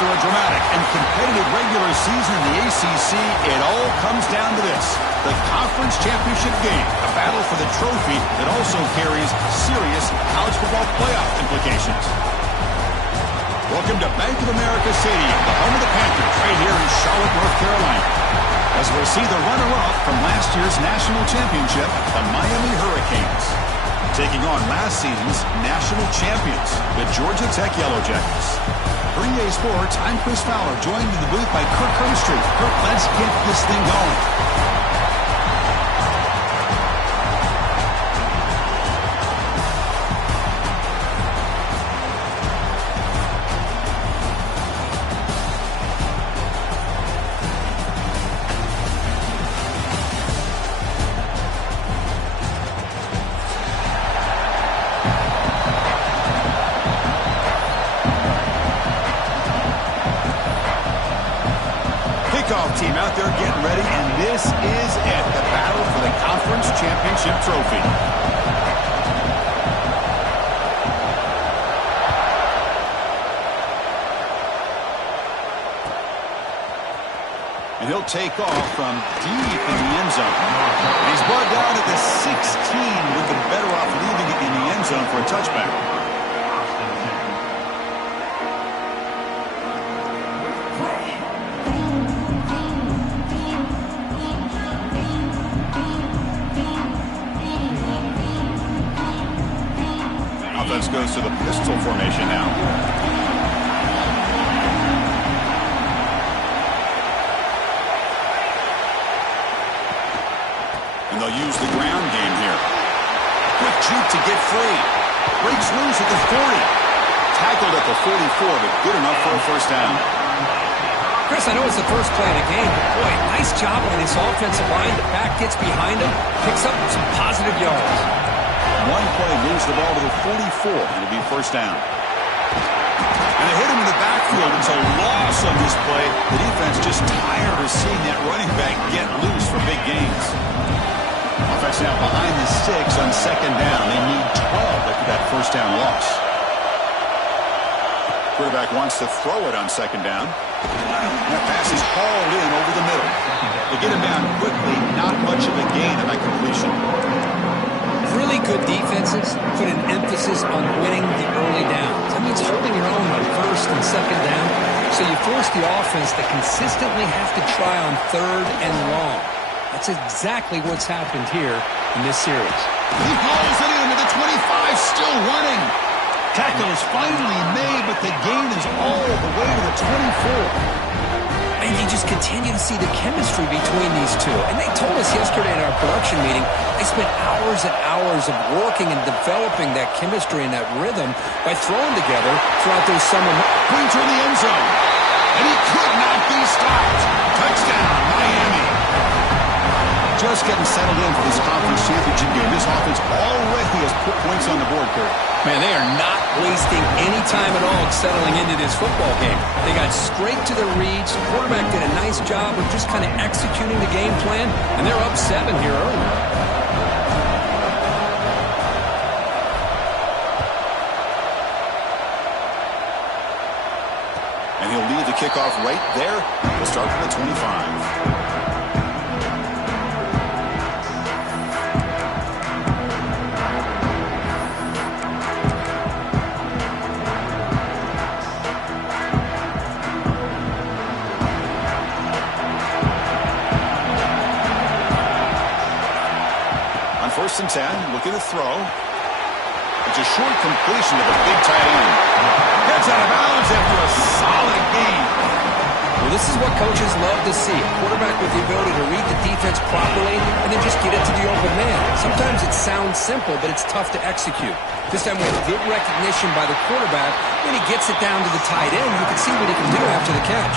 After a dramatic and competitive regular season in the ACC, it all comes down to this: the conference championship game, a battle for the trophy that also carries serious college football playoff implications. Welcome to Bank of America Stadium, the home of the Panthers, right here in Charlotte, North Carolina, as we'll see the runner-up from last year's national championship, the Miami Hurricanes, taking on last season's national champions, the Georgia Tech Yellow Jackets. For EA Sports, I'm Chris Fowler, joined in the booth by Kirk Herbstreit. Kirk, let's get this thing going. Team out there getting ready, and this is it, the battle for the conference championship trophy. And he'll take off from deep in the end zone. And he's brought down at the 16, with the better off leaving it in the end zone for a touchback. Offense goes to the pistol formation now. And they'll use the ground game here. Quick juke to get free. Breaks loose at the 40. Tackled at the 44, but good enough for a first down. Chris, I know it's the first play of the game, but boy, nice job on this offensive line. The back gets behind him, picks up some positive yards. One play moves the ball to the 44, and it'll be first down. And they hit him in the backfield. It's a loss on this play. The defense just tired of seeing that running back get loose for big gains. Offense now behind the 6 on second down. They need 12 after that first down loss. Quarterback wants to throw it on second down. That pass is hauled in over the middle. They get him down quickly. Not much of a gain on that completion. Really good defenses put an emphasis on winning the early downs. That means holding your own on first and second down, so you force the offense to consistently have to try on third and long. That's exactly what's happened here in this series. He hauls it in to the 25, still running. Tackle is finally made, but the gain is all the way to the 24. And you just continue to see the chemistry between these two. And they told us yesterday in our production meeting, they spent hours and hours of working and developing that chemistry and that rhythm by throwing together throughout those summer months. Brings her in the end zone. And he could not be stopped. Touchdown, Miami. Just getting settled in for this conference championship game. This offense already has put points on the board, Kurt. Man, they are not wasting any time at all settling into this football game. They got straight to their reads. The quarterback did a nice job of just kind of executing the game plan, and they're up 7 here early. And he'll lead the kickoff right there. We'll start from the 25. First and 10, looking to throw. It's a short completion to the big tight end. Gets out of bounds after a solid gain. Well, this is what coaches love to see. A quarterback with the ability to read the defense properly and then just get it to the open man. Sometimes it sounds simple, but it's tough to execute. This time with good recognition by the quarterback, when he gets it down to the tight end, you can see what he can do after the catch.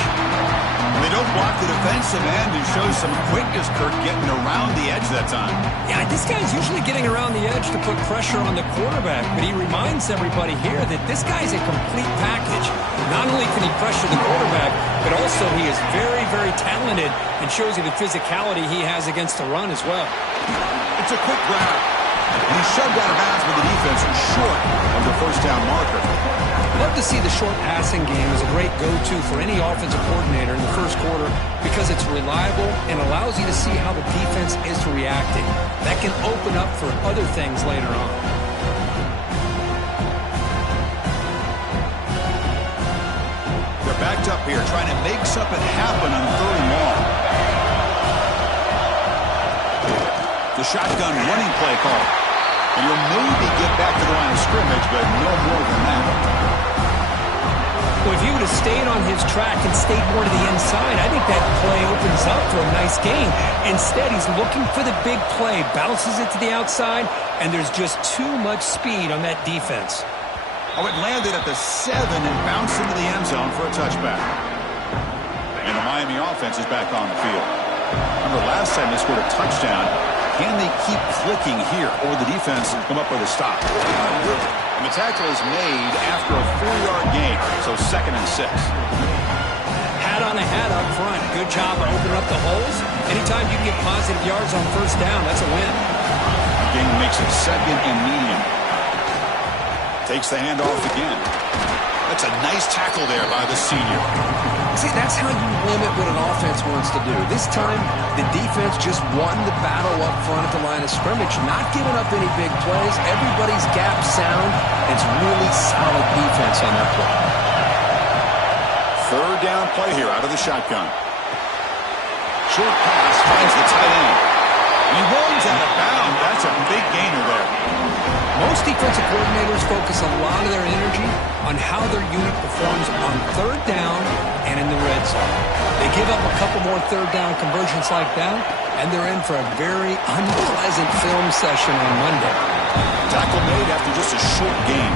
They don't block the defensive end and show some quickness, Kirk, getting around the edge that time. Yeah, this guy's usually getting around the edge to put pressure on the quarterback, but he reminds everybody here that this guy's a complete package. Not only can he pressure the quarterback, but also he is very, very talented and shows you the physicality he has against the run as well. It's a quick grab. And he shoved out of bounds, but the defense was short of the first down marker. Love to see the short passing game as a great go-to for any offensive coordinator in the first quarter because it's reliable and allows you to see how the defense is reacting. That can open up for other things later on. They're backed up here, trying to make something happen on 3rd and long. The shotgun running play call. And you'll maybe get back to the line of scrimmage, but no more than that. Well, if he would have stayed on his track and stayed more to the inside, I think that play opens up for a nice gain. Instead, he's looking for the big play, bounces it to the outside, and there's just too much speed on that defense. Oh, it landed at the 7 and bounced into the end zone for a touchback. And the Miami offense is back on the field. Remember, last time they scored a touchdown. Can they keep clicking here, or the defense come up with a stop? And the tackle is made after a 4-yard gain, so 2nd and 6. Hat on a hat up front. Good job of opening up the holes. Anytime you can get positive yards on 1st down, that's a win. Game makes it 2nd and medium. Takes the handoff again. That's a nice tackle there by the senior. See, that's how you limit what an offense wants to do. This time, the defense just won the battle up front at the line of scrimmage, not giving up any big plays. Everybody's gap sound. It's really solid defense on that play. 3rd down play here out of the shotgun. Short pass finds the tight end. He runs out of bounds. That's a big gainer there. Most defensive coordinators focus a lot of their energy on how their unit performs on 3rd down and in the red zone. They give up a couple more 3rd down conversions like that, and they're in for a very unpleasant film session on Monday. Tackle made after just a short gain.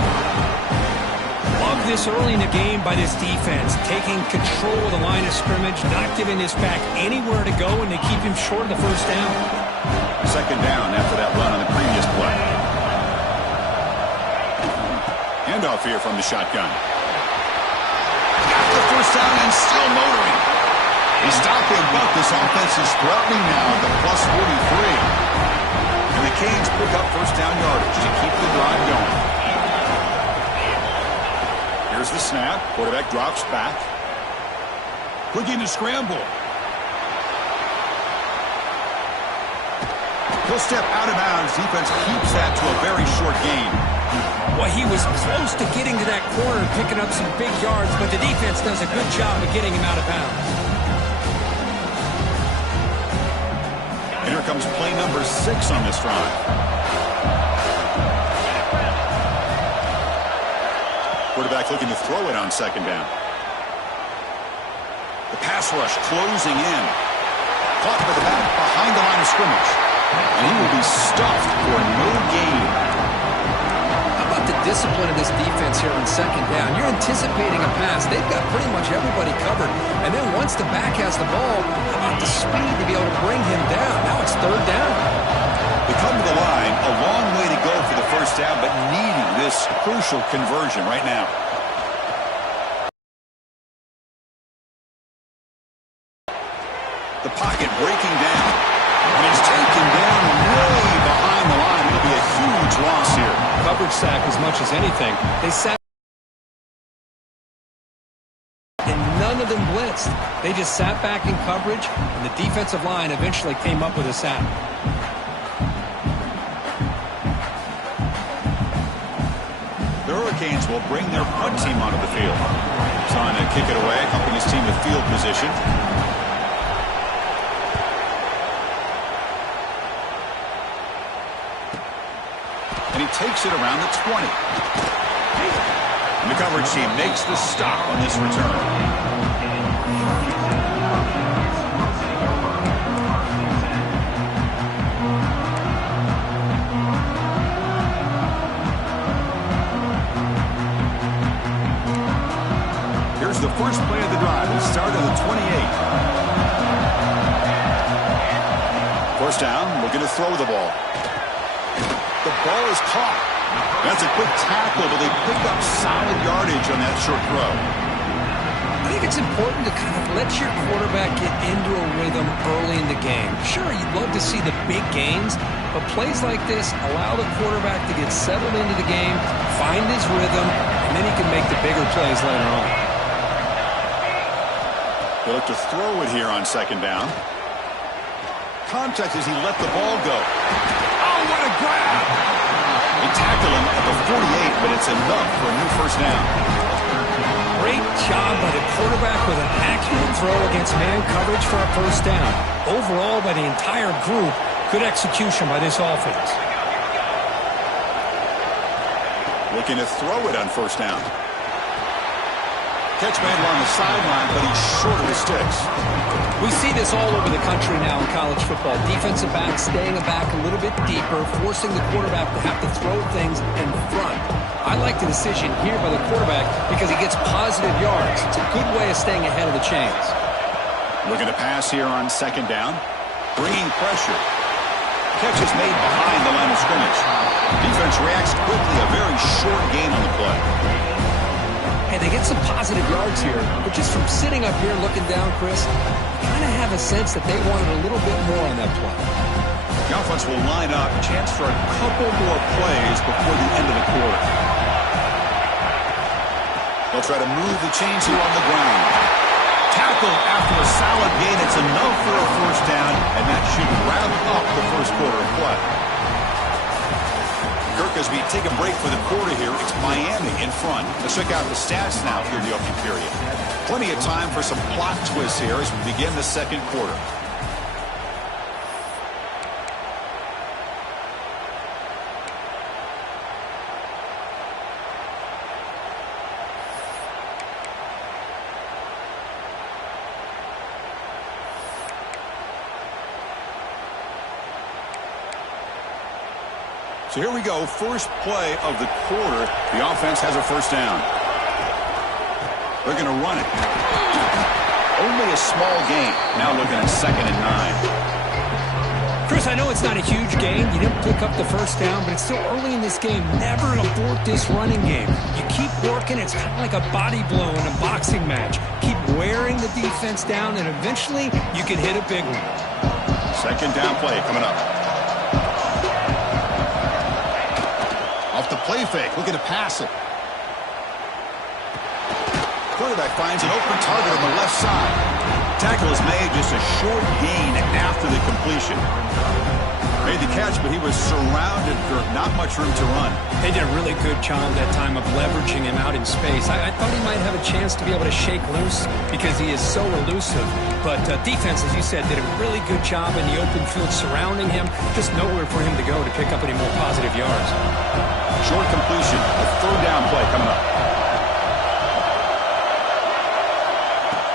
Love this early in the game by this defense, taking control of the line of scrimmage, not giving this back anywhere to go, and they keep him short of the 1st down. 2nd down after that run on the previous play. Handoff here from the shotgun. Got the 1st down and still motoring. He stopped him, but this offense is threatening now at the plus 43. And the Canes pick up 1st down yardage to keep the drive going. Here's the snap. Quarterback drops back. Looking to scramble. He'll step out of bounds. Defense keeps that to a very short gain. Well, he was close to getting to that corner and picking up some big yards, but the defense does a good job of getting him out of bounds. And here comes play number 6 on this drive. Quarterback looking to throw it on 2nd down. The pass rush closing in. Caught by the back behind the line of scrimmage. And he will be stuffed for no gain. How about the discipline of this defense here on 2nd down? You're anticipating a pass. They've got pretty much everybody covered. And then once the back has the ball, how about the speed to be able to bring him down? Now it's 3rd down. They come to the line, a long way to go for the 1st down, but needing this crucial conversion right now. The pocket breaking down. And he's taken down way behind the line. It'll be a huge loss here. Coverage sack as much as anything. They sat and none of them blitzed. They just sat back in coverage, and the defensive line eventually came up with a sack. The Hurricanes will bring their punt team onto the field. Trying to kick it away, helping his team with field position. And he takes it around the 20. And the coverage team makes the stop on this return. Here's the first play of the drive. We start at the 28. 1st down, looking to throw the ball. The ball is caught. That's a quick tackle, but they pick up solid yardage on that short throw. I think it's important to kind of let your quarterback get into a rhythm early in the game. Sure, you'd love to see the big gains, but plays like this allow the quarterback to get settled into the game, find his rhythm, and then he can make the bigger plays later on. They look to throw it here on second down. Contact as he let the ball go. Oh, what a grab! They tackle him at the 48, but it's enough for a new first down. Great job by the quarterback with an accurate throw against man coverage for a first down. Overall, by the entire group, good execution by this offense. Looking to throw it on first down. Catch made along the sideline, but he's short of the sticks. We see this all over the country now in college football. Defensive backs staying back a little bit deeper, forcing the quarterback to have to throw things in front. I like the decision here by the quarterback because he gets positive yards. It's a good way of staying ahead of the chains. Looking to pass here on second down. Bringing pressure. Catch is made behind the line of scrimmage. Defense reacts quickly. A very short gain on the play. Hey, they get some positive yards here, but just from sitting up here looking down, Chris, you kind of have a sense that they wanted a little bit more on that play. The offense will line up. Chance for a couple more plays before the end of the quarter. They'll try to move the chains here on the ground. Tackled after a solid gain. It's enough for a first down, and that should wrap up the first quarter of play. Kirk, as we take a break for the quarter here, it's Miami in front. Let's check out the stats now through the opening period. Plenty of time for some plot twists here as we begin the second quarter. So here we go, first play of the quarter. The offense has a first down. They're going to run it. Only a small gain. Now looking at 2nd and 9. Chris, I know it's not a huge gain. You didn't pick up the first down, but it's still early in this game. Never abort this running game. You keep working. It's kind of like a body blow in a boxing match. Keep wearing the defense down, and eventually you can hit a big one. Second down play coming up. Off the play fake, looking to pass it. Quarterback finds an open target on the left side. Tackle is made, just a short gain after the completion. Made the catch, but he was surrounded for not much room to run. They did a really good job that time of leveraging him out in space. I thought he might have a chance to be able to shake loose because he is so elusive. But defense, as you said, did a really good job in the open field surrounding him. Just nowhere for him to go to pick up any more positive yards. Short completion, a third down play coming up.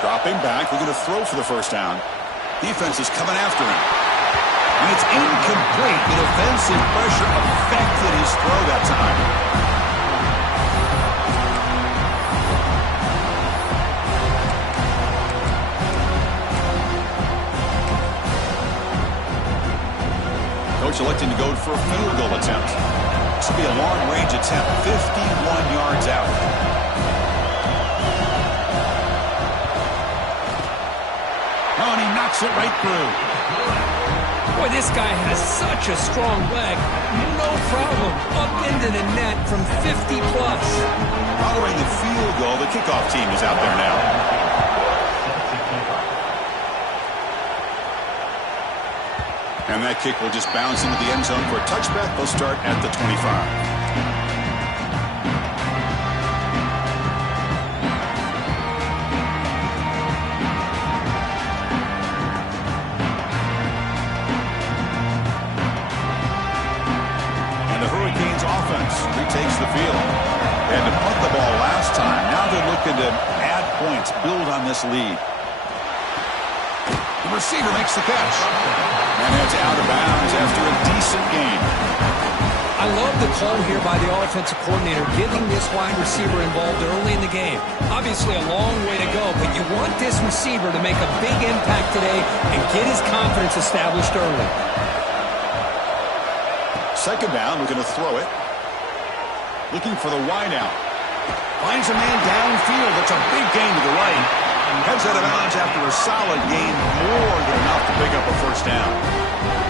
Dropping back, we're going to throw for the first down. Defense is coming after him. And it's incomplete. The defensive pressure affected his throw that time. Coach electing to go for a field goal attempt. This will be a long-range attempt, 51 yards out. Oh, and he knocks it right through. Boy, this guy has such a strong leg. No problem. Up into the net from 50-plus. Following the field goal, the kickoff team is out there now. And that kick will just bounce into the end zone for a touchback. They'll start at the 25. Retakes the field. They had to punt the ball last time. Now they're looking to add points, build on this lead. The receiver makes the catch. And it's out of bounds after a decent gain. I love the call here by the offensive coordinator, getting this wide receiver involved early in the game. Obviously a long way to go, but you want this receiver to make a big impact today and get his confidence established early. Second down, we're going to throw it. Looking for the wide out. Finds a man downfield. It's a big gain to the right. Heads out of bounds after a solid gain, more than enough to pick up a first down.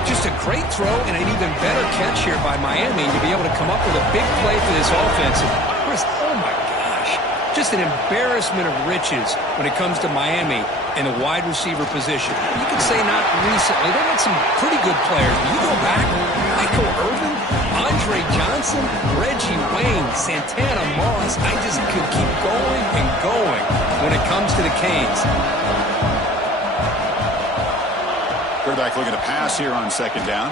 Just a great throw and an even better catch here by Miami to be able to come up with a big play for this offense. Chris, oh my gosh, just an embarrassment of riches when it comes to Miami in the wide receiver position. You could say not recently. They've had some pretty good players. But you go back, Michael Irvin, Andre Johnson, Reggie Wayne, Santana Moss. I just could keep going and going when it comes to the Canes. Quarterback looking to pass here on second down.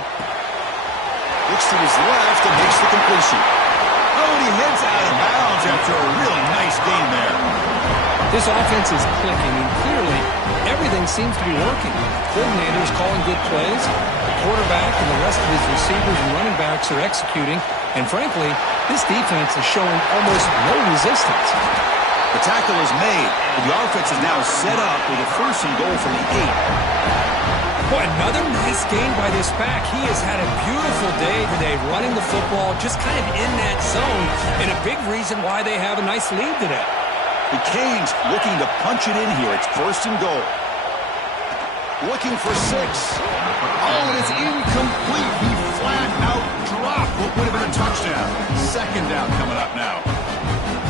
Looks to his left and makes the completion. Oh, and he heads out of bounds after a really nice gain there. This offense is clicking, and clearly everything seems to be working. Coordinators calling good plays. The quarterback and the rest of his receivers and running backs are executing. And frankly, this defense is showing almost no resistance. The tackle is made. The offense is now set up with a first and goal from the 8. Boy, another nice game by this back. He has had a beautiful day today running the football, just kind of in that zone, and a big reason why they have a nice lead today. The Canes looking to punch it in here. It's first and goal. Looking for 6. Oh, and it's incomplete. He flat out dropped what would have been a touchdown. Second down coming up now.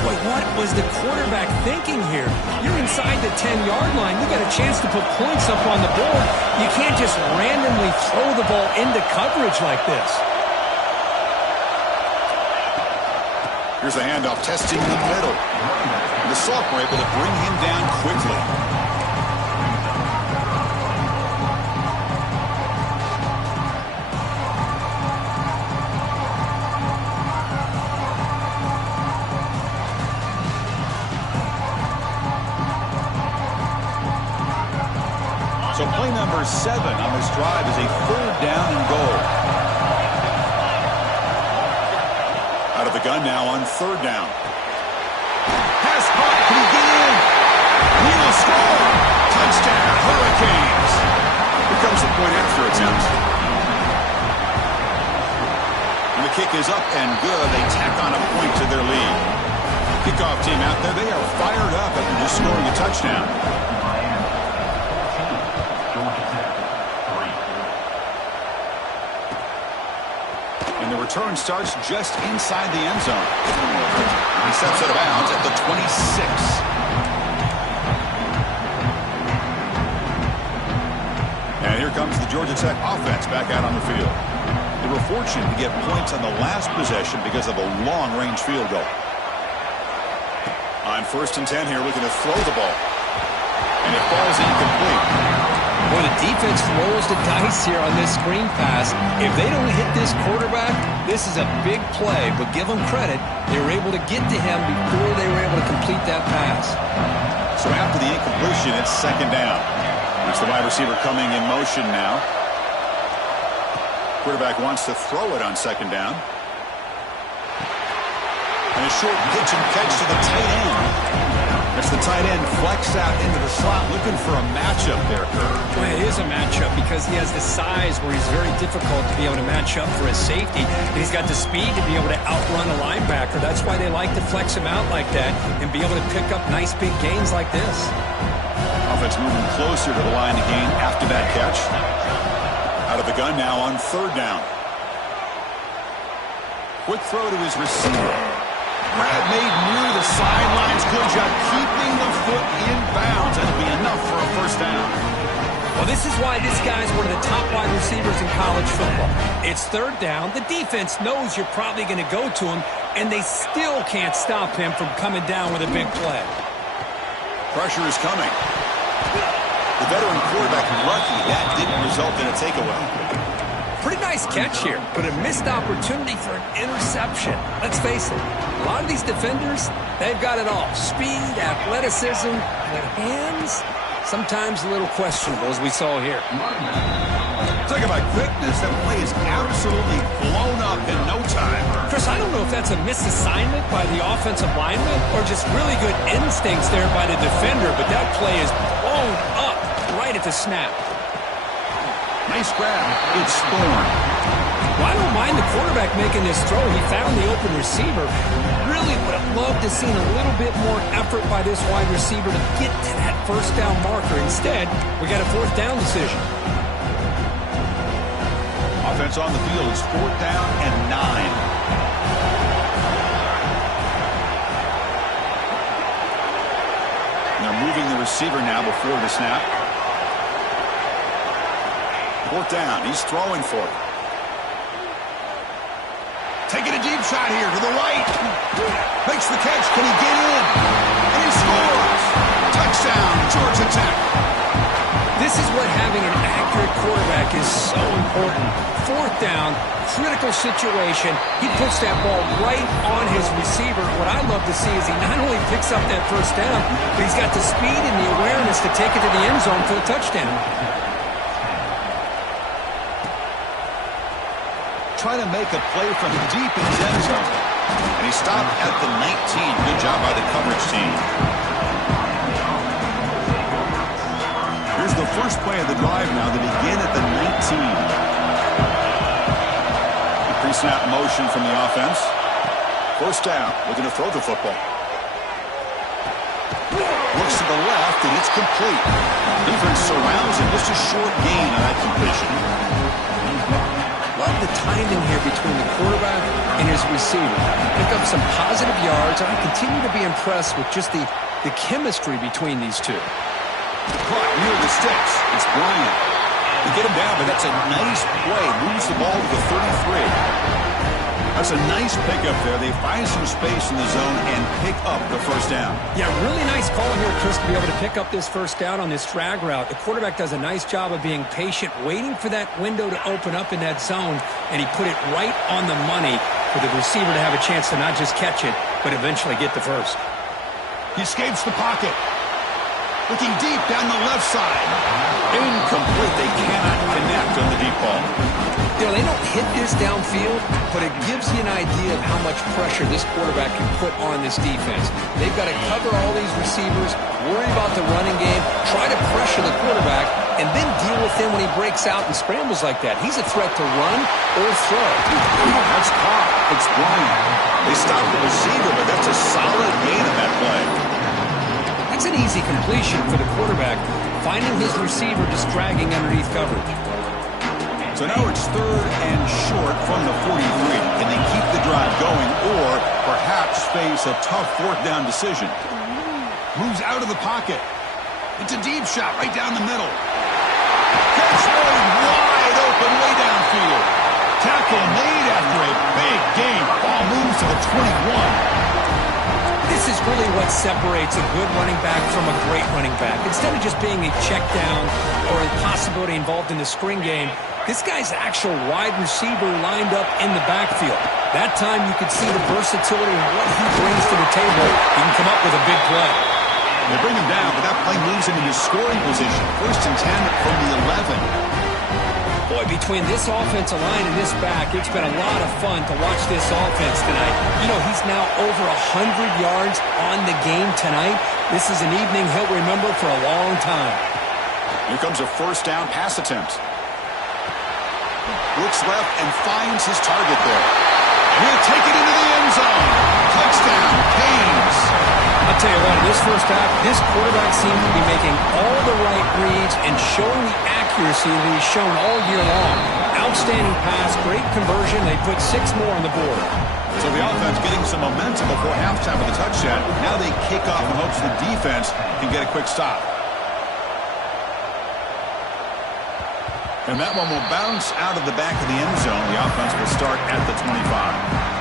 Boy, what was the quarterback thinking here? You're inside the 10-yard line. You got a chance to put points up on the board. You can't just randomly throw the ball into coverage like this. Here's the handoff, testing the middle. The Salk were able to bring him down quickly. So play number 7 on this drive is a third down and goal. Out of the gun now on third down. Pass caught. Can he get in? He will score. Touchdown, Hurricanes. Here comes the point after attempt. And the kick is up and good. They tack on a point to their lead. Kickoff team out there. They are fired up after just scoring a touchdown. The return starts just inside the end zone. He steps out of bounds at the 26. And here comes the Georgia Tech offense back out on the field. They were fortunate to get points on the last possession because of a long-range field goal. On first and 10 here, looking to throw the ball. And it falls incomplete. Well, the defense rolls the dice here on this screen pass. If they don't hit this quarterback, this is a big play. But give them credit, they were able to get to him before they were able to complete that pass. So after the incompletion, it's second down. It's the wide receiver coming in motion now. Quarterback wants to throw it on second down. And a short pitch and catch to the tight end. It's the tight end flexed out into the slot, looking for a matchup there, Kurt. Well, it is a matchup because he has the size where he's very difficult to be able to match up for his safety. And he's got the speed to be able to outrun a linebacker. That's why they like to flex him out like that and be able to pick up nice big gains like this. Offense moving closer to the line to gain after that catch. Out of the gun now on third down. Quick throw to his receiver. Grab made near the sidelines. Good job keeping the foot in bounds. That'll be enough for a first down. Well, this is why this guy's one of the top wide receivers in college football. It's third down. The defense knows you're probably going to go to him, and they still can't stop him from coming down with a big play. Pressure is coming. The veteran quarterback lucky that didn't result in a takeaway. Pretty nice catch here, but a missed opportunity for an interception. Let's face it, a lot of these defenders, they've got it all. Speed, athleticism, but hands, sometimes a little questionable, as we saw here. Talk about quickness, that play is absolutely blown up in no time. Chris, I don't know if that's a misassignment by the offensive lineman or just really good instincts there by the defender, but that play is blown up right at the snap. Nice grab. It's Thorne. Well, I don't mind the quarterback making this throw. He found the open receiver. Really would have loved to have seen a little bit more effort by this wide receiver to get to that first down marker. Instead, we got a fourth down decision. Offense on the field. It's fourth down and 9. They're moving the receiver now before the snap. Fourth down. He's throwing for it. Taking a deep shot here to the right. Makes the catch. Can he get in? And he scores. Touchdown, Georgia Tech. This is what having an accurate quarterback is so important. Fourth down, critical situation. He puts that ball right on his receiver. What I love to see is he not only picks up that first down, but he's got the speed and the awareness to take it to the end zone for the touchdown. Trying to make a play from deep in his end zone. And he stopped at the 19. Good job by the coverage team. Here's the first play of the drive now. They begin at the 19. Pre-snap motion from the offense. First down. Looking to throw the football. Looks to the left, and it's complete. Defense surrounds him. Just a short gain on that completion. Love the timing here between the quarterback and his receiver. Pick up some positive yards, and I continue to be impressed with just the chemistry between these two. Caught near the sticks. It's Bryant. They get him down, but that's a nice play. Moves the ball to the 33. That's a nice pickup there. They find some space in the zone and pick up the first down. Yeah, really nice call here, Chris, to be able to pick up this first down on this drag route. The quarterback does a nice job of being patient, waiting for that window to open up in that zone, and he put it right on the money for the receiver to have a chance to not just catch it, but eventually get the first. He escapes the pocket. Looking deep down the left side. Incomplete. They cannot connect on the deep ball. You know, they don't hit this downfield, but it gives you an idea of how much pressure this quarterback can put on this defense. They've got to cover all these receivers, worry about the running game, try to pressure the quarterback, and then deal with him when he breaks out and scrambles like that. He's a threat to run or throw. That's caught. It's Bryant. They stop the receiver, but that's a solid gain on that play. That's an easy completion for the quarterback, finding his receiver just dragging underneath coverage. So now it's third and short from the 43. Can they keep the drive going or perhaps face a tough fourth down decision? Moves out of the pocket. It's a deep shot right down the middle. Catch made wide open way downfield. Tackle made after a big gain. Ball moves to the 21. This is really what separates a good running back from a great running back. Instead of just being a check down or a possibility involved in the screen game, this guy's actual wide receiver lined up in the backfield. That time you could see the versatility and what he brings to the table. He can come up with a big play. They bring him down, but that play moves him into scoring position. First and 10 from the 11. Boy, between this offensive line and this back, it's been a lot of fun to watch this offense tonight. You know, he's now over 100 yards on the game tonight. This is an evening he'll remember for a long time. Here comes a first down pass attempt. Looks left and finds his target there. And he'll take it into the end zone. Touchdown, Canes. I'll tell you what, in this first half, this quarterback seems to be making all the right reads and showing the accuracy that he's shown all year long. Outstanding pass, great conversion. They put 6 more on the board. So the offense getting some momentum before halftime with a touchdown. Now they kick off in hopes the defense can get a quick stop. And that one will bounce out of the back of the end zone. The offense will start at the 25.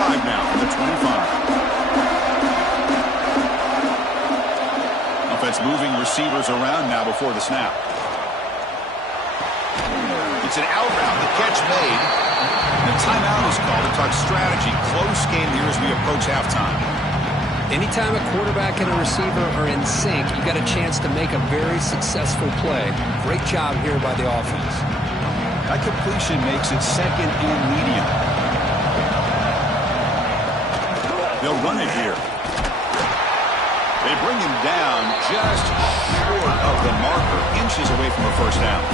Drive now from the 25. Offense moving receivers around now before the snap. It's an out route. The catch made. And a timeout is called to talk strategy. Close game here as we approach halftime. Anytime a quarterback and a receiver are in sync, you got a chance to make a very successful play. Great job here by the offense. That completion makes it second and medium. They'll run it here. They bring him down just short of the marker, inches away from a first down.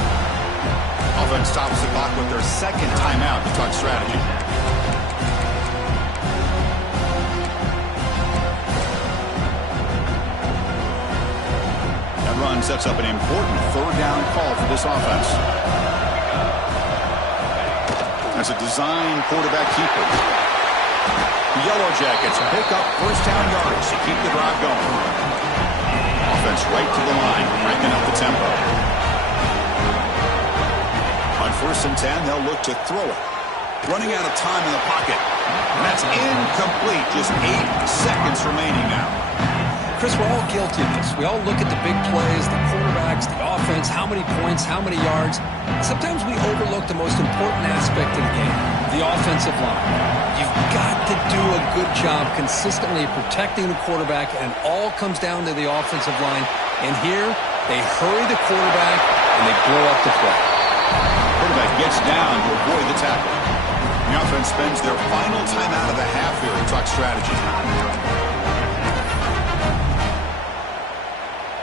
Offense stops the clock with their second timeout to talk strategy. That run sets up an important third down call for this offense. As a design quarterback keeper. The Yellow Jackets pick up first down yards to keep the drive going. Offense right to the line, cranking up the tempo. On 1st and 10, they'll look to throw it. Running out of time in the pocket. And that's incomplete. Just 8 seconds remaining now. Chris, we're all guilty of this. We all look at the big plays, the quarterbacks, the offense, how many points, how many yards. Sometimes we overlook the most important aspect of the game, the offensive line. You've got to do a good job consistently protecting the quarterback, and it all comes down to the offensive line. And here, they hurry the quarterback, and they blow up the play. Quarterback gets down to avoid the tackle. The offense spends their final time out of the half here to talk strategy.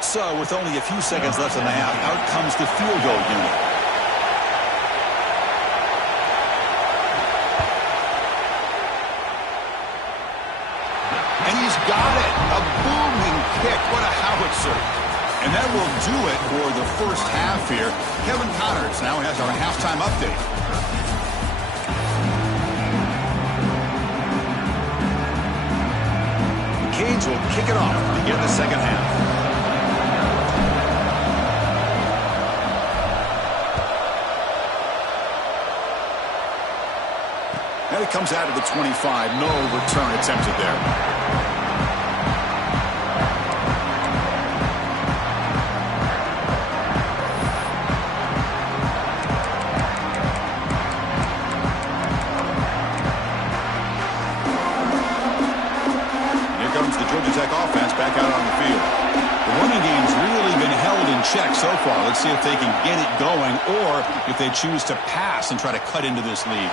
So, with only a few seconds left in the half, out comes the field goal unit. And he's got it. A booming kick. What a howitzer. And that will do it for the first half here. Kevin Connors now has our halftime update. The Canes will kick it off to begin the second half. And it comes out of the 25. No return attempted there. Here comes the Georgia Tech offense back out on the field. The running game's really been held in check so far. Let's see if they can get it going or if they choose to pass and try to cut into this lead.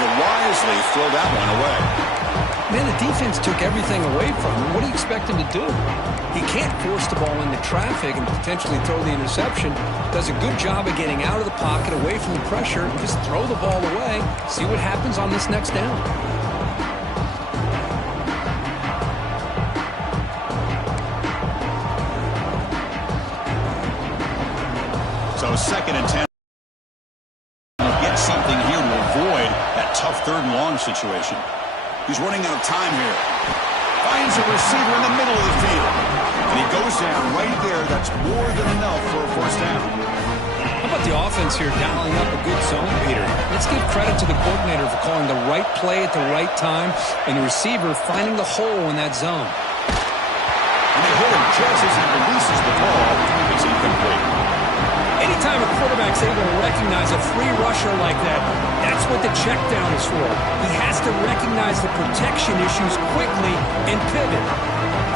Wisely throw that one away. Man, the defense took everything away from him. What do you expect him to do? He can't force the ball into traffic and potentially throw the interception. Does a good job of getting out of the pocket, away from the pressure, and just throw the ball away. See what happens on this next down. So 2nd and 10. Get something here to avoid that tough 3rd and long situation. He's running out of time here. Finds a receiver in the middle of the field. And he goes down right there. That's more than enough for a first down. How about the offense here dialing up a good zone, Peter? Let's give credit to the coordinator for calling the right play at the right time and the receiver finding the hole in that zone. And they hit him just as he releases the ball. It's incomplete. Anytime a quarterback's able to recognize a free rusher like that, that's what the check down is for. He has to recognize the protection issues quickly and pivot.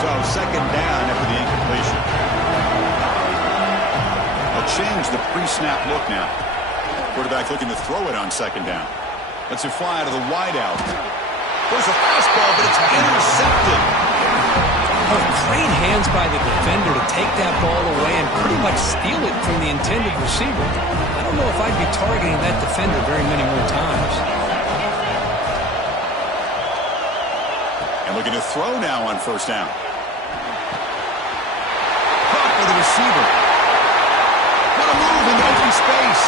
So 2nd down after the incompletion. They'll change the pre-snap look now. Quarterback looking to throw it on 2nd down. Lets it fly out of the wideout. There's a fastball, but it's intercepted. Oh, great hands by the defender to take that ball away and pretty much steal it from the intended receiver. I don't know if I'd be targeting that defender very many more times. And looking to throw now on 1st down. Caught by the receiver. What a move in the open space.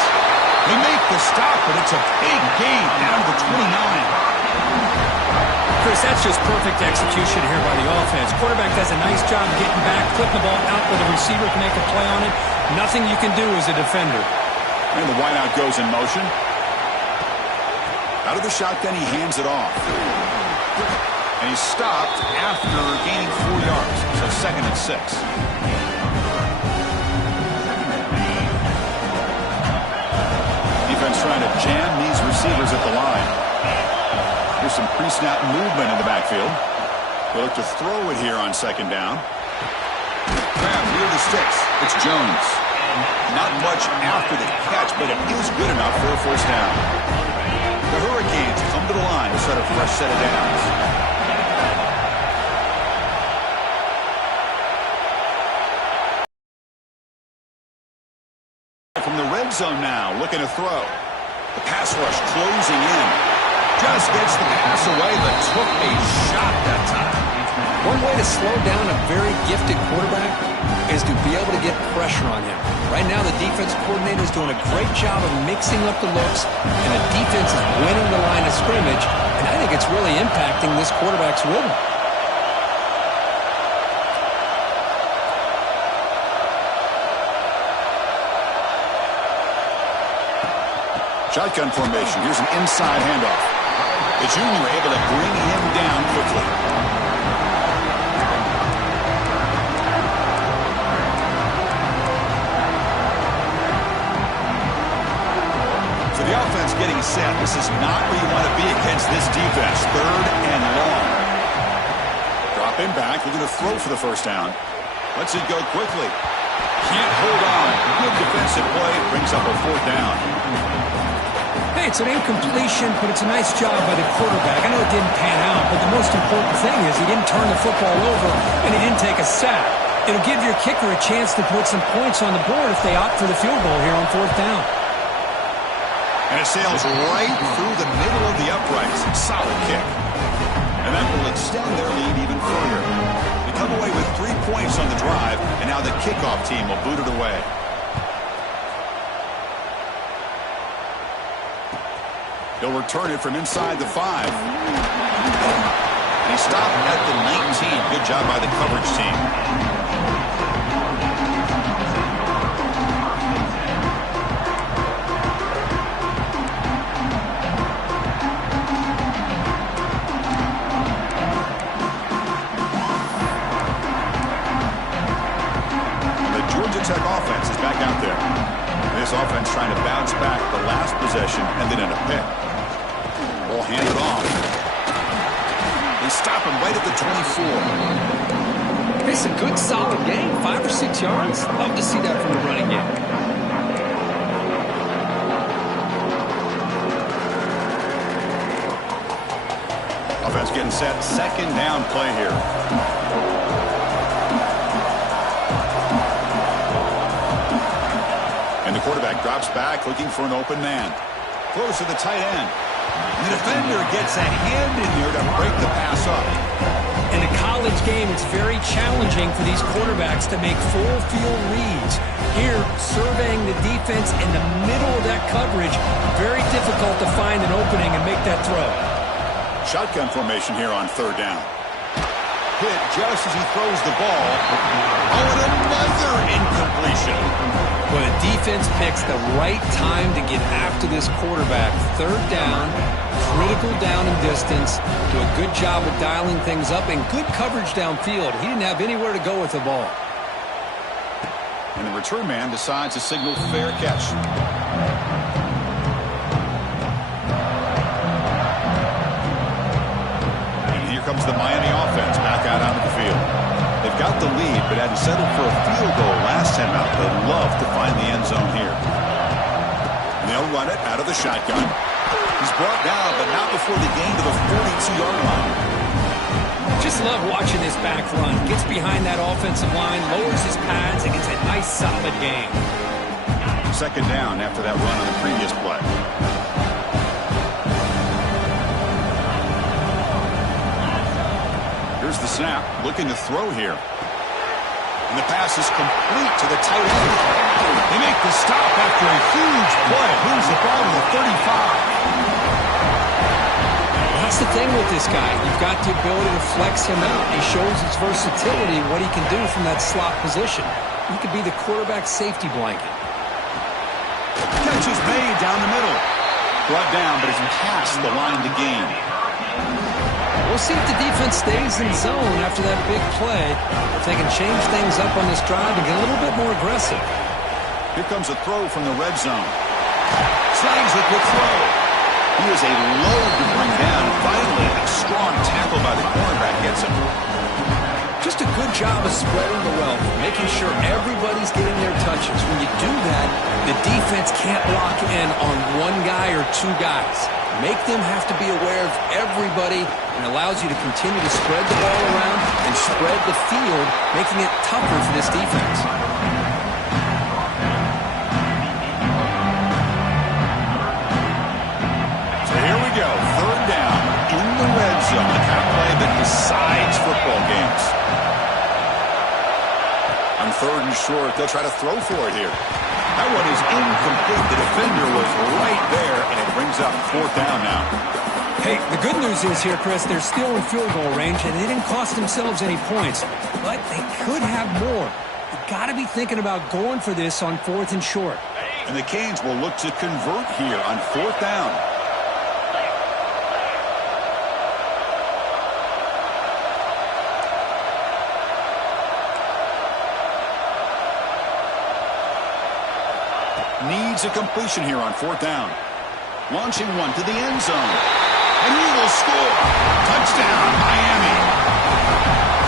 They make the stop, but it's a big gain down to the 29. Chris, that's just perfect execution here by the offense. Quarterback does a nice job getting back, flipping the ball out where the receiver can make a play on it. Nothing you can do as a defender. And the wideout goes in motion. Out of the shotgun, he hands it off. And he's stopped after gaining 4 yards. So 2nd and 6. Defense trying to jam these receivers at the line. Here's some pre-snap movement in the backfield. They look to throw it here on 2nd down. Grab near the sticks. It's Jones. Not much after the catch, but it is good enough for a first down. The Hurricanes come to the line to set a fresh set of downs. From the red zone now, looking to throw. The pass rush closing in. Just gets the pass away, but took a shot that time. One way to slow down a very gifted quarterback is to be able to get pressure on him. Right now, the defense coordinator is doing a great job of mixing up the looks, and the defense is winning the line of scrimmage, and I think it's really impacting this quarterback's rhythm. Shotgun formation. Here's an inside handoff. The junior able to bring him down quickly. So the offense getting set. This is not where you want to be against this defense. 3rd and long. Drop him back. Looking to throw for the first down. Lets it go quickly. Can't hold on. Good defensive play. Brings up a 4th down. Hey, it's an incompletion, but it's a nice job by the quarterback. I know it didn't pan out, but the most important thing is he didn't turn the football over and he didn't take a sack. It'll give your kicker a chance to put some points on the board if they opt for the field goal here on 4th down. And it sails right through the middle of the uprights. Solid kick. And that will extend their lead even further. They come away with 3 points on the drive, and now the kickoff team will boot it away. He'll return it from inside the 5. And he stopped at the 19. Good job by the coverage team. The Georgia Tech offense is back out there. This offense trying to bounce back the last possession and then in a pick. Ball handed off. They stop him right at the 24. It's a good, solid game. 5 or 6 yards. Love to see that from the running game. Offense getting set. 2nd down play here. And the quarterback drops back, looking for an open man. Throws to the tight end. The defender gets a hand in there to break the pass up. In a college game, it's very challenging for these quarterbacks to make full field reads. Here, surveying the defense in the middle of that coverage, very difficult to find an opening and make that throw. Shotgun formation here on 3rd down. Hit just as he throws the ball. Oh, and another incompletion. Well, the defense picks the right time to get after this quarterback. 3rd down, critical down and distance. Do a good job of dialing things up and good coverage downfield. He didn't have anywhere to go with the ball. And the return man decides to signal fair catch. And here comes the Miami offense back out onto the field. They've got the lead, but had to settle for a field goal last time out. They'd love to find the end zone here. And they'll run it out of the shotgun. He's brought down, but not before the gain to the 42-yard line. Just love watching this back run. Gets behind that offensive line, lowers his pads, and gets a nice, solid gain. 2nd down after that run on the previous play. Here's the snap, looking to throw here. And the pass is complete to the tight end. They make the stop after a huge play. Moves the ball to the 35. That's the thing with this guy. You've got the ability to flex him out. He shows his versatility, what he can do from that slot position. He could be the quarterback safety blanket. Catch is made down the middle. Brought down, but it's past the line to gain. We'll see if the defense stays in zone after that big play. If they can change things up on this drive and get a little bit more aggressive. Here comes a throw from the red zone. Slangs it with throw. He is a load to bring down. Finally, a strong tackle by the cornerback gets him. Just a good job of spreading the wealth, making sure everybody's getting their touches. When you do that, the defense can't block depend on one guy or two guys. Make them have to be aware of everybody, and allows you to continue to spread the ball around and spread the field, making it tougher for this defense. So here we go, third down in the red zone, the kind of play that decides football games. On third and short, they'll try to throw for it here. That one is incomplete. The defender was right there, and it brings up fourth down now. Hey, the good news is here, Chris, they're still in field goal range, and they didn't cost themselves any points. But they could have more. You've got to be thinking about going for this on fourth and short. And the Canes will look to convert here on fourth down. Needs a completion here on fourth down. Launching one to the end zone. And he will score. Touchdown, Miami.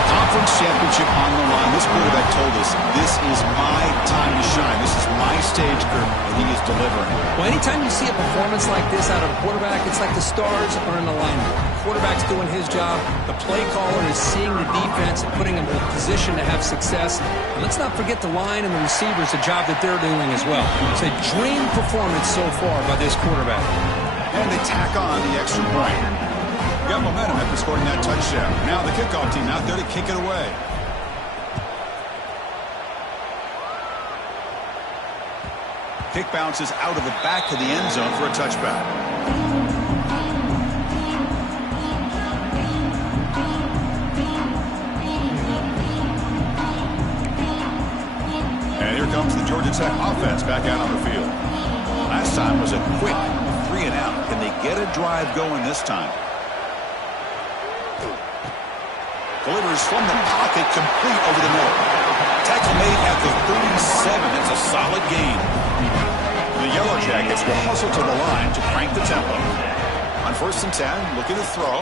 Conference championship on the line. This quarterback told us, this is my time to shine. This is my stage, Kurt, and he is delivering. Well, anytime you see a performance like this out of a quarterback, it's like the stars are in alignment. The quarterback's doing his job. The play caller is seeing the defense and putting them in a position to have success. And let's not forget the line and the receivers, the job that they're doing as well. It's a dream performance so far by this quarterback. And they tack on the extra point. Got momentum after scoring that touchdown. Now the kickoff team out there to kick it away. Kick bounces out of the back of the end zone for a touchback. And here comes the Georgia Tech offense back out on the field. Last time was a quick 3 and out. Can they get a drive going this time? Delivers from the pocket, complete over the middle. Tackle made at the 37. That's a solid gain. The Yellow Jackets will hustle to the line to crank the tempo. On first and 10, looking to throw.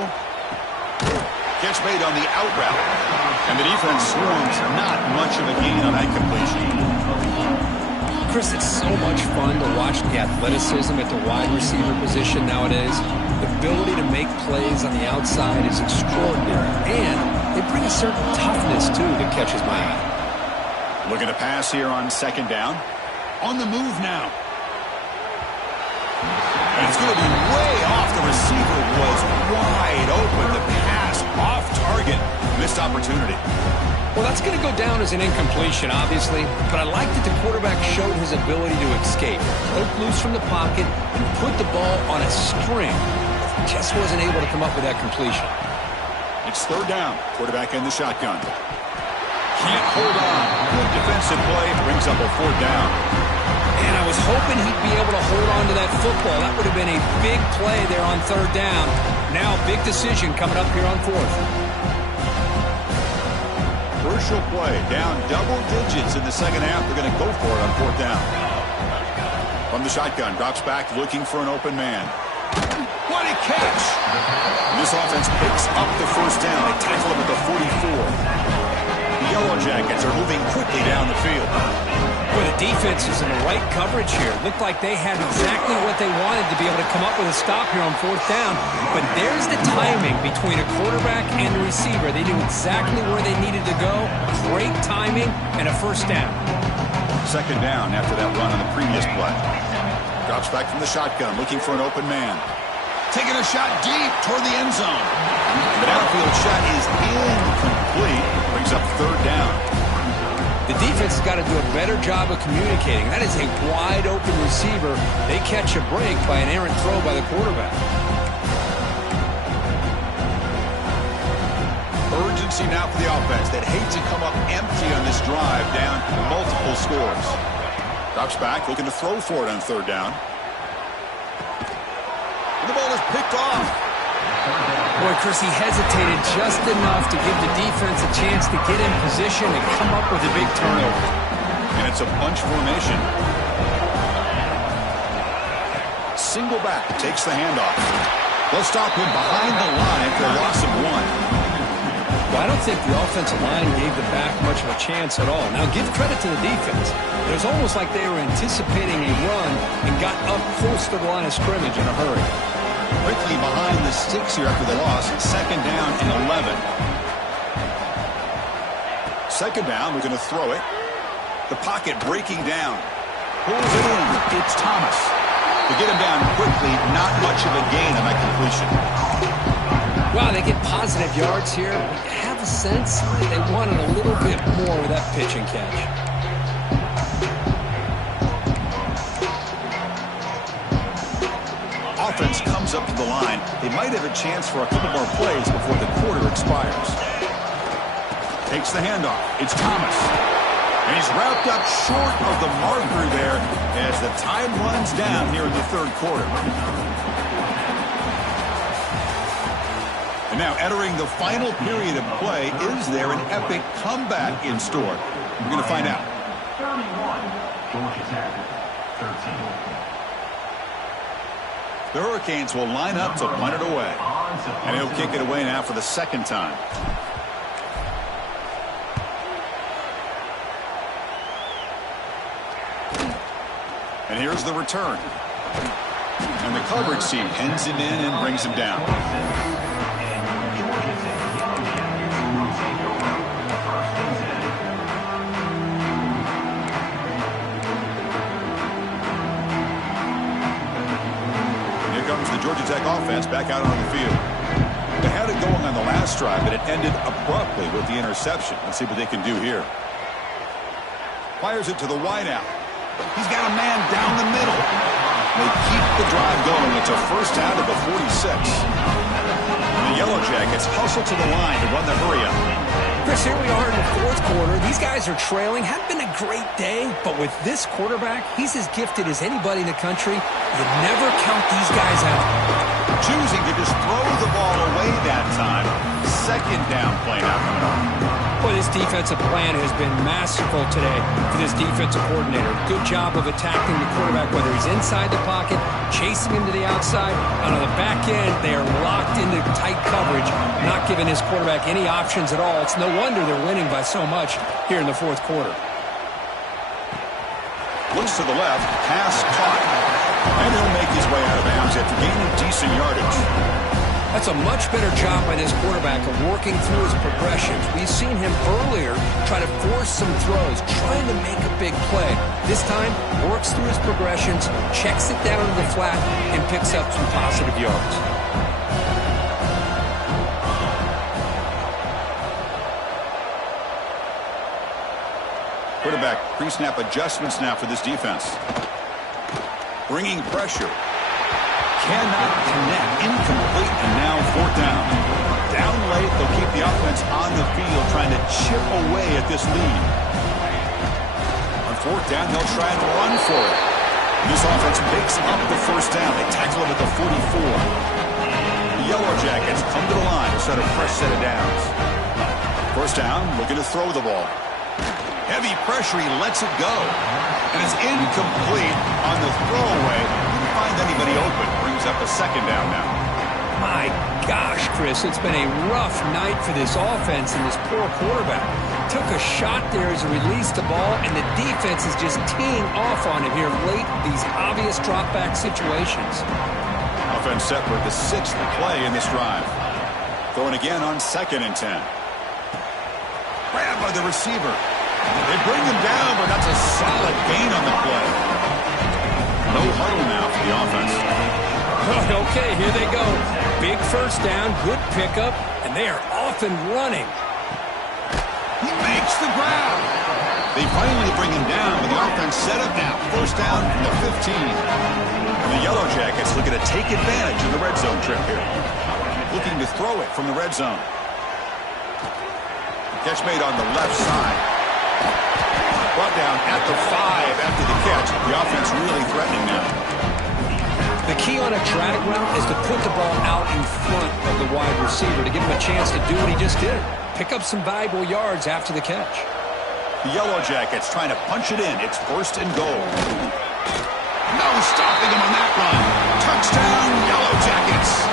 Catch made on the out route. And the defense swarms, not much of a gain on that completion. Chris, it's so much fun to watch the athleticism at the wide receiver position nowadays. The ability to make plays on the outside is extraordinary. And they bring a certain toughness, too, that catches my eye. Looking to pass here on second down. On the move now. And it's going to be way off. The receiver was wide open. The pass off target. Missed opportunity. Well, that's going to go down as an incompletion, obviously. But I like that the quarterback showed his ability to escape. Broke loose from the pocket and put the ball on a string. Just wasn't able to come up with that completion. It's third down. Quarterback in the shotgun. Can't hold on. Good defensive play. Brings up a fourth down. And I was hoping he'd be able to hold on to that football. That would have been a big play there on third down. Now, big decision coming up here on fourth. Crucial play. Down double digits in the second half. They're going to go for it on fourth down. From the shotgun. Drops back looking for an open man. What a catch! And this offense picks up the first down. They tackle him at the 44. The Yellow Jackets are moving quickly down the field. Well, the defense is in the right coverage here. Looked like they had exactly what they wanted to be able to come up with a stop here on fourth down. But there's the timing between a quarterback and the receiver. They knew exactly where they needed to go. Great timing and a first down. Second down after that run on the previous play. Drops back from the shotgun, looking for an open man. Taking a shot deep toward the end zone. The downfield shot is incomplete. Brings up third down. The defense has got to do a better job of communicating. That is a wide-open receiver. They catch a break by an errant throw by the quarterback. Urgency now for the offense. They'd hate to come up empty on this drive, down multiple scores. Drops back, looking to throw for it on third down. And the ball is picked off. Boy, Chris, he hesitated just enough to give the defense a chance to get in position and come up with a big turnover. And it's a bunch formation. Single back takes the handoff. They'll stop him behind the line for a loss of 1. Well, I don't think the offensive line gave the back much of a chance at all. Now, give credit to the defense. It was almost like they were anticipating a run and got up close to the line of scrimmage in a hurry. Quickly behind the sticks here after the loss. Second down and 11. Second down, we're going to throw it. The pocket breaking down. Pulls it in. It's Thomas. To get him down quickly, not much of a gain on that completion. Wow, they get positive yards here. You have a sense that they wanted a little bit more with that pitch and catch. Offense comes up to the line. They might have a chance for a couple more plays before the quarter expires. Takes the handoff. It's Thomas. And he's wrapped up short of the marker there as the time runs down here in the third quarter. And now entering the final period of play, is there an epic comeback in store? We're going to find out. 31, Georgia Tech, 13. The Hurricanes will line up to punt it away. And he'll kick it away now for the second time. And here's the return. And the coverage team hens him in and brings him down. Here comes the Georgia Tech offense back out on the field. They had it going on the last drive, but it ended abruptly with the interception. Let's see what they can do here. Fires it to the wideout. He's got a man down the middle. They keep the drive going. It's a first down to the 46. The Yellow Jackets hustle to the line to run the hurry-up. Chris, here we are in the fourth quarter. These guys are trailing. Hadn't been a great day, but with this quarterback, he's as gifted as anybody in the country. You never count these guys out. Choosing to just throw the ball away that time. Second down play now coming up. Boy, this defensive plan has been masterful today for this defensive coordinator. Good job of attacking the quarterback, whether he's inside the pocket, chasing him to the outside, and on the back end, they are locked into tight coverage, not giving his quarterback any options at all. It's no wonder they're winning by so much here in the fourth quarter. Looks to the left, pass caught. And he'll make his way out of bounds after gaining decent yardage. That's a much better job by this quarterback of working through his progressions. We've seen him earlier try to force some throws, trying to make a big play. This time, works through his progressions, checks it down to the flat, and picks up some positive yards. Quarterback pre-snap adjustments now for this defense. Bringing pressure. Cannot connect. Incomplete, and now fourth down. Down late, they'll keep the offense on the field, trying to chip away at this lead. On fourth down, they'll try and run for it. This offense picks up the first down. They tackle him at the 44. The Yellow Jackets come to the line to set a fresh set of downs. First down, looking to throw the ball. Heavy pressure, he lets it go. And it's incomplete on the throwaway. Didn't find anybody open. Brings up a second down now. My gosh, Chris, it's been a rough night for this offense and this poor quarterback. Took a shot there as he released the ball, and the defense is just teeing off on him here late in these obvious drop-back situations. Offense set for the sixth play in this drive. Throwing again on 2nd and 10. Grabbed by the receiver. They bring him down, but that's a solid gain on the play. No huddle now for the offense. Okay, here they go. Big first down, good pickup, and they are off and running. He makes the grab. They finally bring him down, but the offense set up now. First down from the 15. And the Yellow Jackets looking to take advantage of the red zone trip here. Looking to throw it from the red zone. Catch made on the left side. Brought down at the 5 after the catch. The offense really threatening now. The key on a drag route is to put the ball out in front of the wide receiver to give him a chance to do what he just did. Pick up some valuable yards after the catch. The Yellow Jackets trying to punch it in. It's 1st and goal. No stopping him on that run. Touchdown, Yellow Jackets.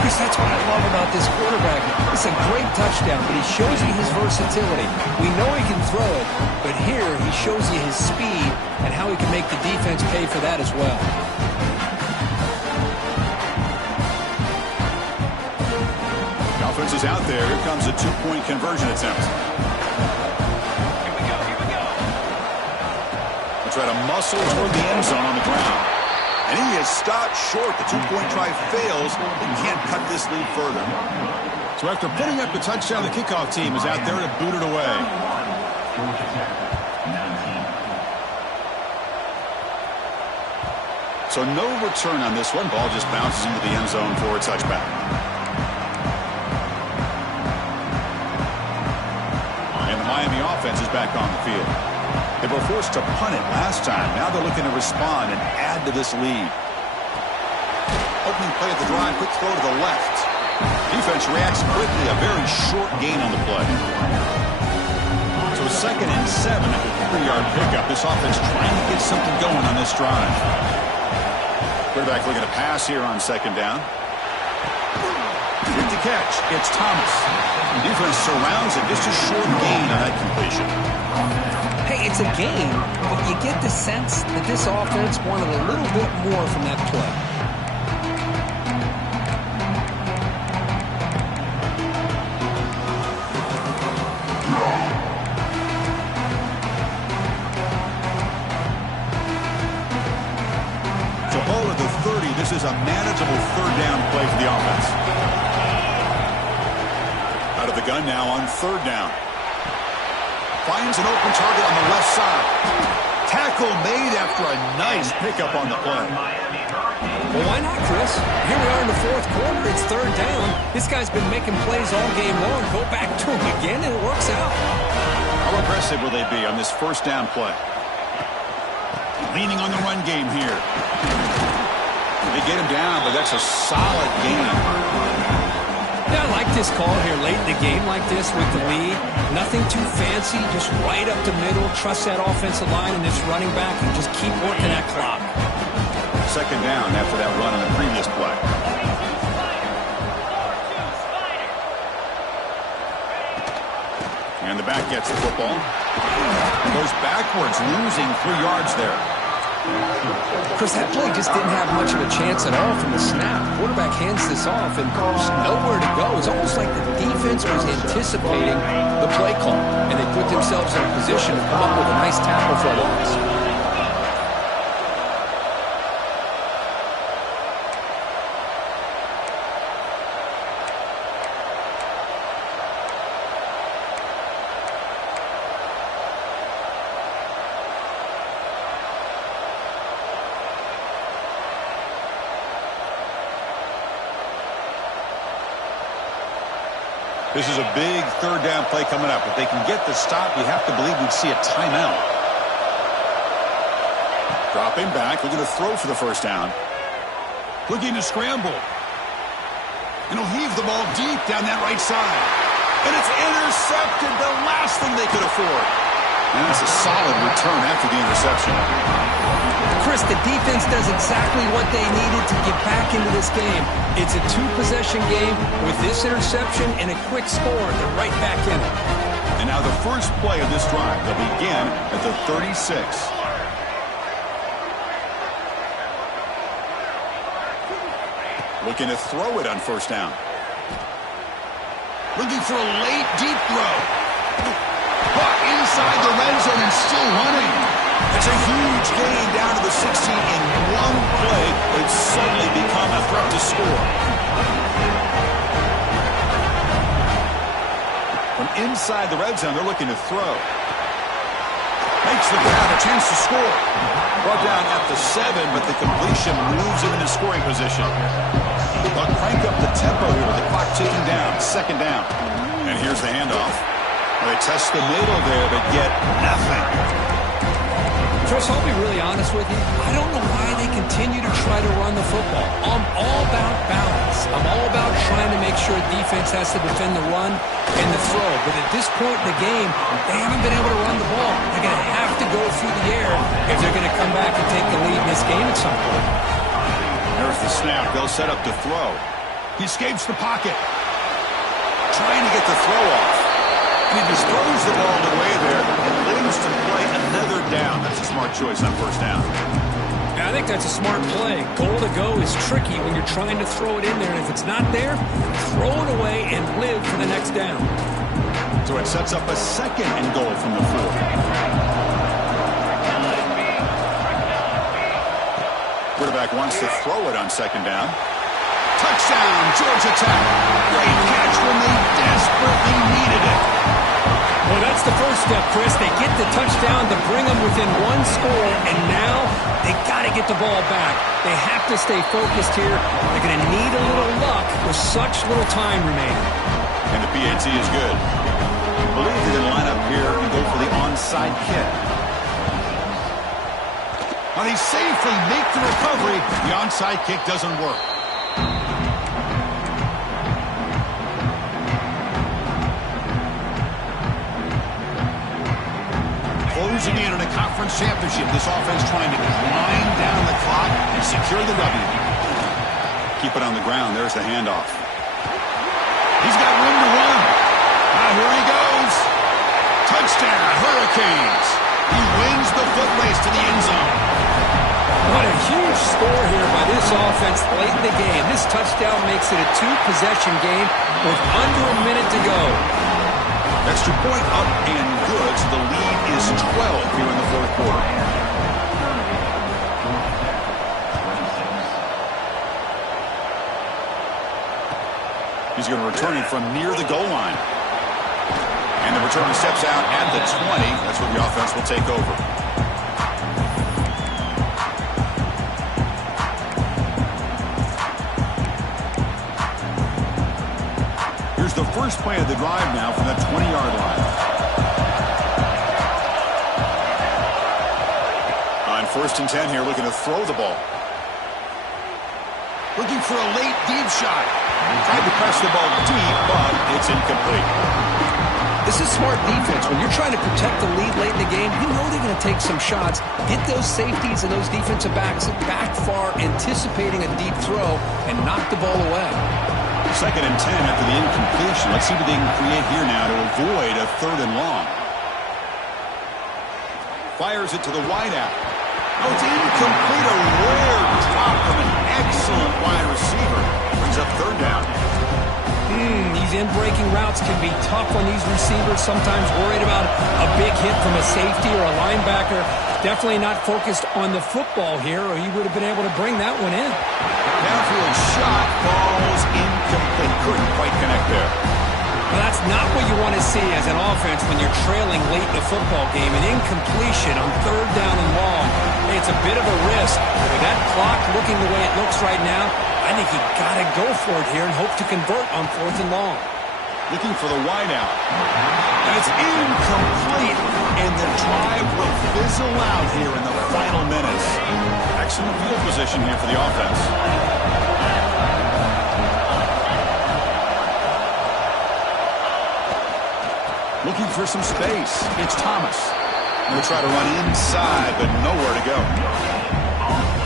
Chris, that's what I love about about this quarterback. It's a great touchdown, but he shows you his versatility. We know he can throw it, but here he shows you his speed and how he can make the defense pay for that as well. The offense is out there. Here comes a two-point conversion attempt. They try to muscle toward the end zone on the ground. And he is stopped short. The two-point try fails. They can't cut this lead further. So after putting up the touchdown, the kickoff team is out there to boot it away. So no return on this one. Ball just bounces into the end zone for a touchback. And the Miami offense is back on the field. They were forced to punt it last time. Now they're looking to respond and add to this lead. Opening play at the drive, quick throw to the left. Defense reacts quickly, a very short gain on the play. So 2nd and 7 after a 3-yard pickup. This offense trying to get something going on this drive. Quarterback looking to pass here on 2nd down. With the catch, it's Thomas. The defense surrounds it, just a short gain on that completion. Hey, it's a game, but you get the sense that this offense wanted a little bit more from that play. So ball at the 30, this is a manageable 3rd down play for the offense. Out of the gun now on 3rd down. Finds an open target on the left side. Tackle made after a nice pickup on the play. Well, why not, Chris? Here we are in the 4th quarter. It's 3rd down. This guy's been making plays all game long. Go back to him again, and it works out. How aggressive will they be on this 1st down play? Leaning on the run game here. They get him down, but that's a solid gain. Yeah, I like this call here late in the game like this with the lead. Nothing too fancy, just right up the middle. Trust that offensive line and this running back and just keep working that clock. 2nd down after that run on the previous play. And the back gets the football. Goes backwards, losing 3 yards there. Chris, that play just didn't have much of a chance at all from the snap. Quarterback hands this off and there's nowhere to go. It's almost like the defense was anticipating the play call, and they put themselves in a position to come up with a nice tackle for a loss. This is a big 3rd down play coming up. If they can get the stop, you have to believe we'd see a timeout. Dropping back, looking to throw for the 1st down. Looking to scramble. And he'll heave the ball deep down that right side. And it's intercepted, the last thing they could afford. And that's a solid return after the interception. Chris, the defense does exactly what they needed to get back into this game. It's a 2-possession game with this interception and a quick score. They're right back in it. And now the first play of this drive. They'll begin at the 36. Looking to throw it on 1st down. Looking for a late, deep throw. Caught inside the red zone and still running. It's a huge gain down to the 16 in one play. It's suddenly become a threat to score. From inside the red zone, they're looking to throw. Makes the grab, a chance to score. Brought down at the 7, but the completion moves him into scoring position. They'll crank up the tempo here with the clock ticking down. 2nd down. And here's the handoff. Well, they test the middle there, but get nothing. Chris, I'll be really honest with you. I don't know why they continue to try to run the football. I'm all about balance. I'm all about trying to make sure defense has to defend the run and the throw. But at this point in the game, they haven't been able to run the ball. They're going to have to go through the air if they're going to come back and take the lead in this game at some point. There's the snap. They'll set up to throw. He escapes the pocket. trying to get the throw off. And he just throws the ball away there and lives to play another down. That's a smart choice on first down. Yeah, I think that's a smart play. Goal to go is tricky when you're trying to throw it in there. And if it's not there, throw it away and live for the next down. So it sets up a second and goal from the 4. Quarterback wants to throw it on second down. Touchdown, Georgia Tech. Great catch when they desperately needed it. Well, that's the first step, Chris. They get the touchdown to bring them within one score, and now they got to get the ball back. They have to stay focused here. They're going to need a little luck with such little time remaining. And the PAT is good. I believe they're going to line up here and go for the onside kick. Now they safely make the recovery. The onside kick doesn't work. Closing in on a conference championship, this offense trying to grind down the clock and secure the W. Keep it on the ground. There's the handoff. He's got room to run. Now here he goes. Touchdown, Hurricanes. He wins the foot race to the end zone. What a huge score here by this offense late in the game. This touchdown makes it a 2-possession game with under a minute to go. Extra point up and good, so the lead is 12 here in the fourth quarter. He's going to return it from near the goal line. And the returner steps out at the 20. That's where the offense will take over. Here's the first play of the drive now from the 20-yard line. On 1st and 10 here, looking to throw the ball. Looking for a late deep shot. Tried to press the ball deep, but it's incomplete. This is smart defense. When you're trying to protect the lead late in the game, you know they're going to take some shots. Get those safeties and those defensive backs back far, anticipating a deep throw, and knock the ball away. 2nd and 10 after the incompletion. Let's see what they can create here now to avoid a 3rd and long. Fires it to the wideout. Oh, it's incomplete. A rare drop from an excellent wide receiver. Brings up 3rd down. These in-breaking routes can be tough on these receivers, sometimes worried about a big hit from a safety or a linebacker. Definitely not focused on the football here, or he would have been able to bring that one in. Downfield shot falls incomplete. Couldn't quite connect there. Well, that's not what you want to see as an offense when you're trailing late in the football game. An incompletion on 3rd down and long. Hey, it's a bit of a risk. With that clock looking the way it looks right now, I think you got to go for it here and hope to convert on 4th and long. Looking for the wideout. That's incomplete, and the drive will fizzle out here in the final minutes. Excellent field position here for the offense. Looking for some space. It's Thomas. He'll try to run inside, but nowhere to go.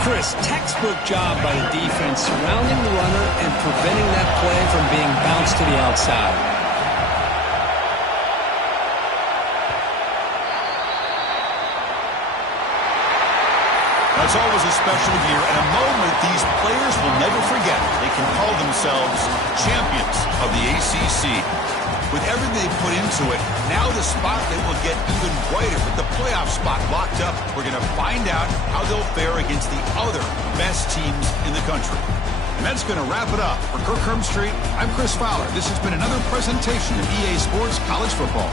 Chris, textbook job by the defense surrounding the runner and preventing that play from being bounced to the outside. That's always a special year and a moment these players will never forget. They can call themselves champions of the ACC. With everything they put into it, now the spotlight will get even brighter with the playoff spot locked up. We're going to find out how they'll fare against the other best teams in the country. And that's going to wrap it up. For Kirk Herbstreit, I'm Chris Fowler. This has been another presentation of EA Sports College Football.